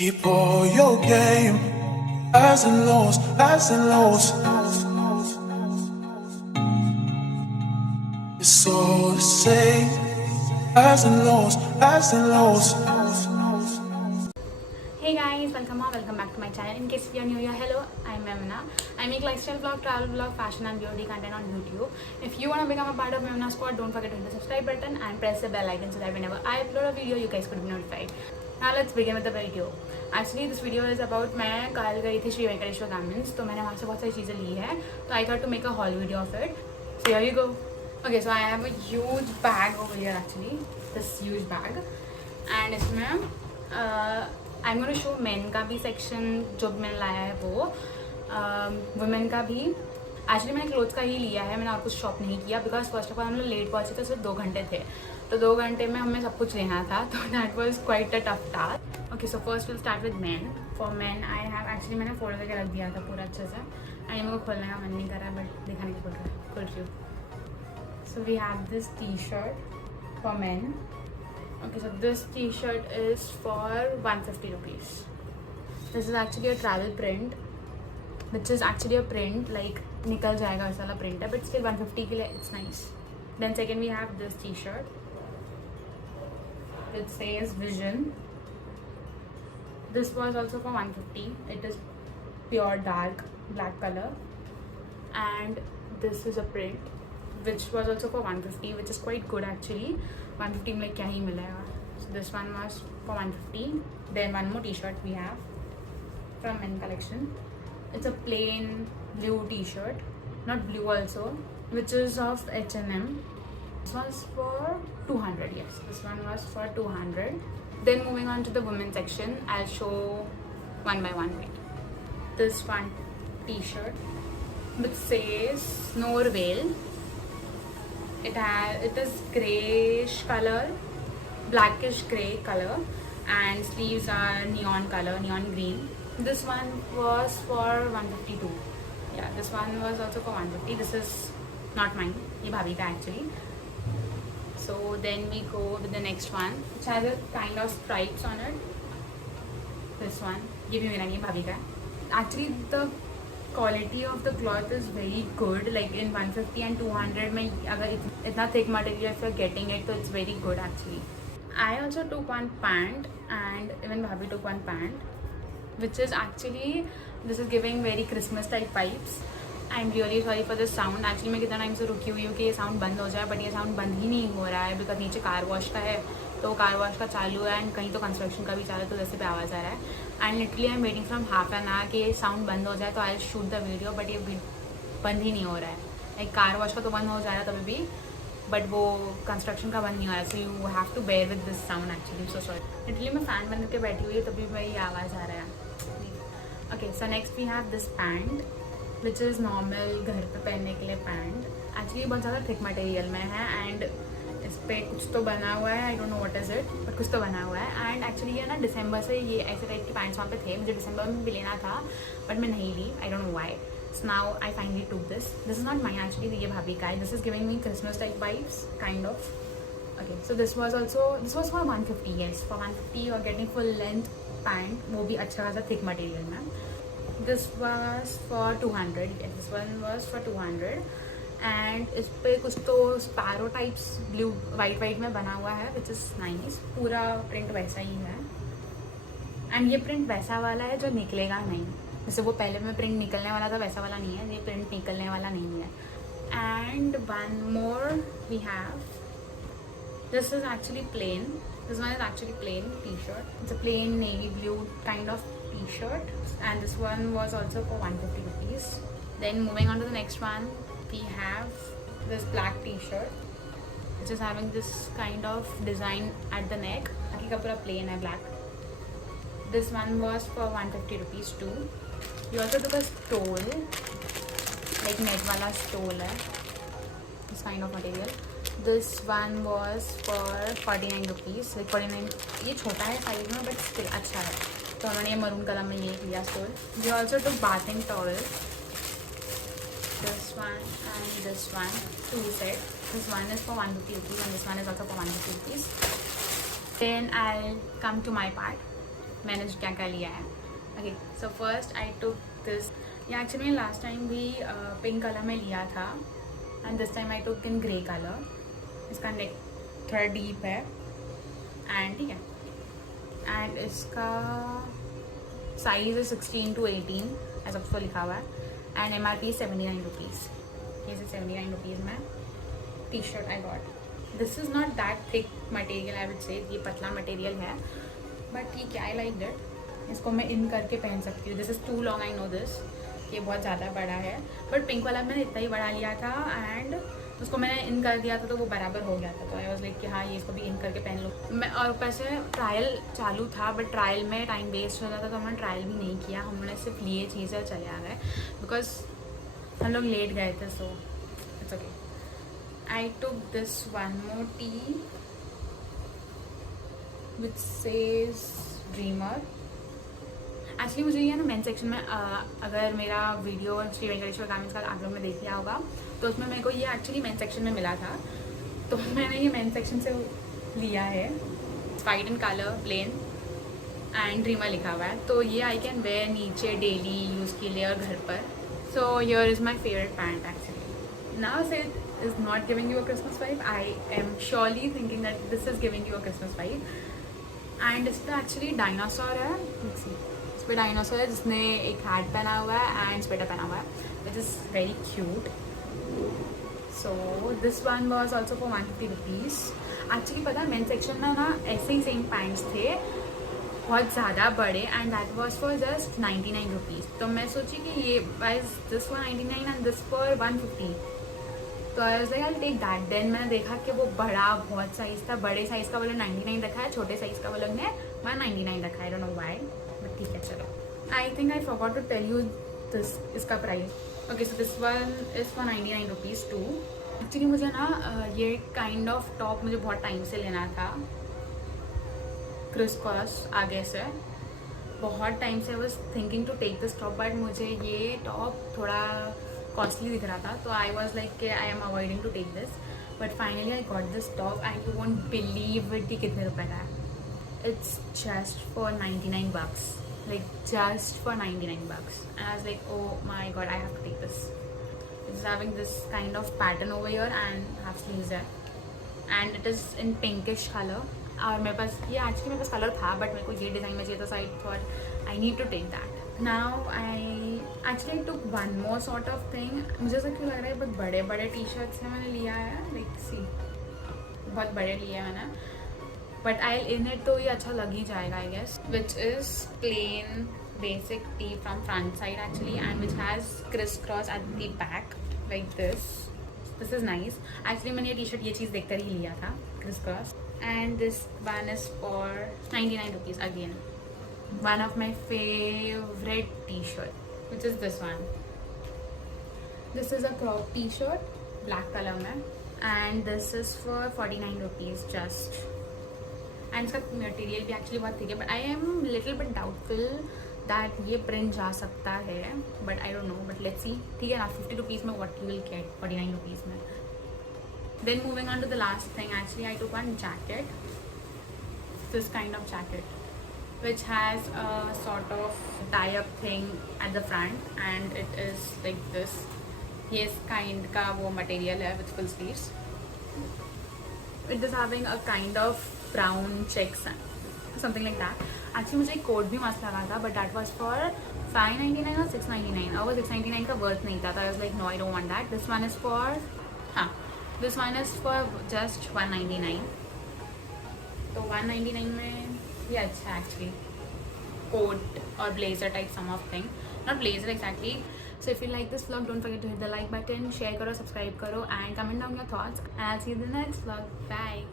Keep all your game, highs and lows, highs and lows. It's all the same, highs and lows, highs and lows. Hey guys, welcome back to my channel. In case if you are new here, hello, I'm Memna. I make lifestyle vlog, travel vlog, fashion and beauty content on YouTube. If you want to become a part of Memna squad, don't forget to hit the subscribe button and press the bell icon so that whenever I upload a video, you guys could be notified. Now let's begin with the video. Actually this video is about मैं कल गई थी श्री वेंकटेश्वर गारमेंट्स, तो मैंने वहाँ से बहुत सारी चीज़ें ली है, तो I thought to make a haul video of it. So here you go. Okay, so I have a huge bag over here actually, this huge bag, and इसमें I'm going to show men का भी section जो मैंने लाया है वो, women का भी. एक्चुअली मैंने क्लोथ्स का ही लिया है, मैंने और कुछ शॉप नहीं किया बिकॉज फर्स्ट ऑफ ऑल हम लोग लेट पहुँचे थे, सिर्फ 2 घंटे थे, तो 2 घंटे में हमें सब कुछ लेना था, तो that was quite a tough task. Okay, so first will start with man. For man I have actually मैंने फोल्ड करके रख दिया था पूरा अच्छे से, एंड मेरे को खोलने का मन नहीं कर रहा है बट दिखाने की पड़ रहा है, खोल रही हूँ. So we have this T shirt for man. Okay, so this t-shirt is for 150 rupees. This is actually a travel print, which is actually a print like निकल जाएगा ऐसा वाला print है, but still 150 के लिए it's nice. Then second we have this t-shirt which says Vision. This was also for 150. It is pure dark black color, and this is a print which was also for 150, which is quite good actually. 150 में क्या ही मिलेगा. So this one was for 150. Then one more t-shirt we have from Men collection. It's a plain blue t-shirt, not blue also, which is of H&M. This was for 200. Yes, this one was for 200. Then moving on to the women's section, I'll show one by one. Wait. This one t-shirt which says Norvale. It is greyish color, blackish grey color, and sleeves are neon color, neon green. This one was for 152. Yeah, this one was also for 150. This is not mine, ये भाभी का actually. So then we go with the next one, which has a kind of stripes on it. This one, ये भी मेरा नहीं, भाभी का. Actually the quality of the cloth is very good, like in 150 and 200 में अगर इतना thick material if you're getting it, so it's very good actually. I also took one pant and even Bhabhi took one pant, which is actually, this is giving very Christmas type vibes. I'm really sorry for the sound. Actually मैं कितना टाइम से रुकी हुई हूँ कि ये साउंड बंद हो जाए, बट ये साउंड बंद ही नहीं हो रहा है बिकॉज नीचे कार वॉश का है, तो कार वॉश का चालू है एंड कहीं तो कंस्ट्रक्शन का भी चालू है, तो जैसे पे आवाज़ आ रहा है. And literally I am waiting from half an hour कि ये साउंड बंद हो जाए तो I shoot the video, but ये बंद ही नहीं हो रहा है. लाइक कार वॉश का तो बंद हो जा रहा है तभी भी, बट वो कंस्ट्रक्शन का बंद नहीं हो रहा है. So you have to bear with this sound actually. So sorry. Literally मैं फ़ैन बंद करके बैठी हुई है तभी मेरी आवाज़ आ रहा है. Okay, so next we have this pant which is normal घर पे पहनने के लिए पैंट. एक्चुअली बहुत ज़्यादा थिक मटेरियल में है एंड इस पर कुछ तो बना हुआ है, I don't know what is it, but कुछ तो बना हुआ है. एंड एक्चुअली ये ना दिसंबर से ये ऐसे टाइप की पैंट्स वहाँ पे थे, मुझे दिसंबर में भी लेना था बट मैं नहीं ली, I don't know why. So now I finally took this. This is not mine actually, ये भाभी का है. This is giving me Christmas type vibes, kind of. Okay, so this was for 150. Yes, for 150 you are getting full length pant, वो भी अच्छा खासा thick material में. This was for 200. Yes, this one was for 200. And इस पे कुछ तो sparrow types blue white में बना हुआ है, which is nice. पूरा प्रिंट वैसा ही है, एंड ये प्रिंट वैसा वाला है जो निकलेगा नहीं. जैसे वो पहले में प्रिंट निकलने वाला था वैसा वाला नहीं है, ये प्रिंट निकलने वाला नहीं है. And one more we have, this is actually plain. This one is actually plain T shirt. It's a plain navy blue kind of T shirt, and this one was also for 150 rupees. Then moving on to the next one, we have this black T shirt which is having this kind of design at the neck. बाकी का पूरा प्लेन है black. This one was for 150 rupees too. You also took a stole, like net वाला stole है, this kind of material. This one was for 49 rupees. Like 49, ये छोटा है साइज में बट स्टिल अच्छा है, तो उन्होंने ये मरून कलर में ये लिया stole. We also took bathing towel. This one and this one, 2 set. This one is for 150 rupees and this one is also for 150 rupees. Then I'll come to my part. मैंने क्या क्या लिया है. Okay, so first I took this. ये एक्चुअली मैंने last time भी pink colour में लिया था and this time I took in grey colour. इसका नेक थोड़ा डीप है एंड ठीक है. एंड इसका साइज है 16 to 18 ऐसा कुछ तो लिखा हुआ है. एंड MRP 79 रुपीज़. ये 79 रुपीज़ में T shirt I got. This is not that thick material, I would say ये पतला मटेरियल है बट ठीक है, आई लाइक इट. इसको मैं इन करके पहन सकती हूँ. This is too long, I know this. ये बहुत ज़्यादा बड़ा है बट पिंक वाला मैंने इतना ही बड़ा लिया था एंड उसको मैंने इन कर दिया था तो वो बराबर हो गया था. तो आई वाज लाइक कि हाँ ये इसको भी इन करके पहन लूँ मैं. और ऊपर से ट्रायल चालू था बट ट्रायल में टाइम वेस्ट हो जाता तो हमने ट्रायल भी नहीं किया. हमने सिर्फ लिए चीज़ें और चले आ गए बिकॉज हम लोग लेट गए थे. So it's okay. I took this one more tea which says dreamer. Actually मुझे ये ना मेन सेक्शन में अगर मेरा वीडियो श्री वेंकटेश्वर गारमेंट्स का आप लोग ने देख लिया होगा तो उसमें मेरे को ये एक्चुअली मेन सेक्शन में मिला था तो मैंने ये मेन सेक्शन से लिया है. White in colour, plain and dreamer लिखा हुआ है. तो ये आई कैन वेयर नीचे डेली यूज़ के लिए और घर पर. So here is my favourite pant actually. Now this is not giving you a Christmas vibe. I am surely thinking that this is giving you a Christmas vibe. And इस पर actually dinosaur है. इस पर डायनासोर है जिसने एक हैट पहना हुआ है एंड स्वेटर पहना हुआ है which is very cute. So this one was also for 150 rupees. Actually पता है मेन सेक्शन में ना ऐसे ही सेम पैंट्स थे बहुत ज़्यादा बड़े and that was for just 99 rupees. तो मैं सोची कि ये वाइज this for 99 and this for 150. तो I was like I take that. देन मैंने देखा कि वो बड़ा बहुत साइज़ था. बड़े साइज़ का वो लोग 99 रखा है, छोटे साइज़ का वो लोग ने 199 रखा है. I don't know why but ठीक है चलो. I think I forgot to tell you this इसका price. Okay, so this one is for 99 rupees too. Actually मुझे ना ये काइंड ऑफ टॉप मुझे बहुत टाइम से लेना था. क्रिस क्रॉस आगे से बहुत टाइम से I was thinking to take this top but मुझे ये टॉप थोड़ा कॉस्टली दिख रहा था तो आई वॉज लाइक कि I am avoiding to take this. But finally I got this top and you won't believe it कि कितने रुपए का है. It's just for 99 bucks. Like just for 99 bucks. And I was like, oh my god, I have to take this. It's having this kind of pattern over here and half sleeves there. And it is in pinkish color. और मेरे पास ये एक्चुअली मेरे पास कलर था बट मेरे को ये डिज़ाइन में चाहिए था so I thought I need to take that. Now I actually took one more sort of thing. मुझे ऐसा क्यों लग रहा है बहुत बड़े बड़े टी शर्ट्स हैं मैंने लिया है. लाइक सी बहुत बड़े लिए हैं मैंने बट आई इन इट तो ये अच्छा लग ही जाएगा I guess. Which is plain basic T from front side actually and which has criss cross at the back like this. This is nice. Actually मैंने ये टी शर्ट ये चीज़ देखकर ही लिया था criss cross. And this one is for 99 rupees again. One of my favourite T shirt which is this one. This is a crop T shirt black colour में and this is for 49 rupees just. And इसका material भी actually बहुत ठीक है but I am little but doubtful that ये print जा सकता है but I don't know but let's see. ठीक है ना, 50 रुपीज़ में what you will get 49 rupees में. Then moving on to the last thing actually I took one jacket. This kind of jacket which has a sort of tie-up thing at the front and it is like this. ये इस kind का वो material है with full sleeves. It is having a kind of brown checks something like that. Actually मुझे एक कोट भी मस्त लगा था but that was for 599 or 699. और वो 699 का वर्थ नहीं था. I was like no I don't want that. This one is for this one is for just 199. तो 199 में ये अच्छा है एक्चुअली. कोट और blazer type some of thing, not blazer exactly. So if you like this vlog don't forget to hit the like button, share करो, subscribe करो and comment down your thoughts and I will see you in the next vlog. Bye.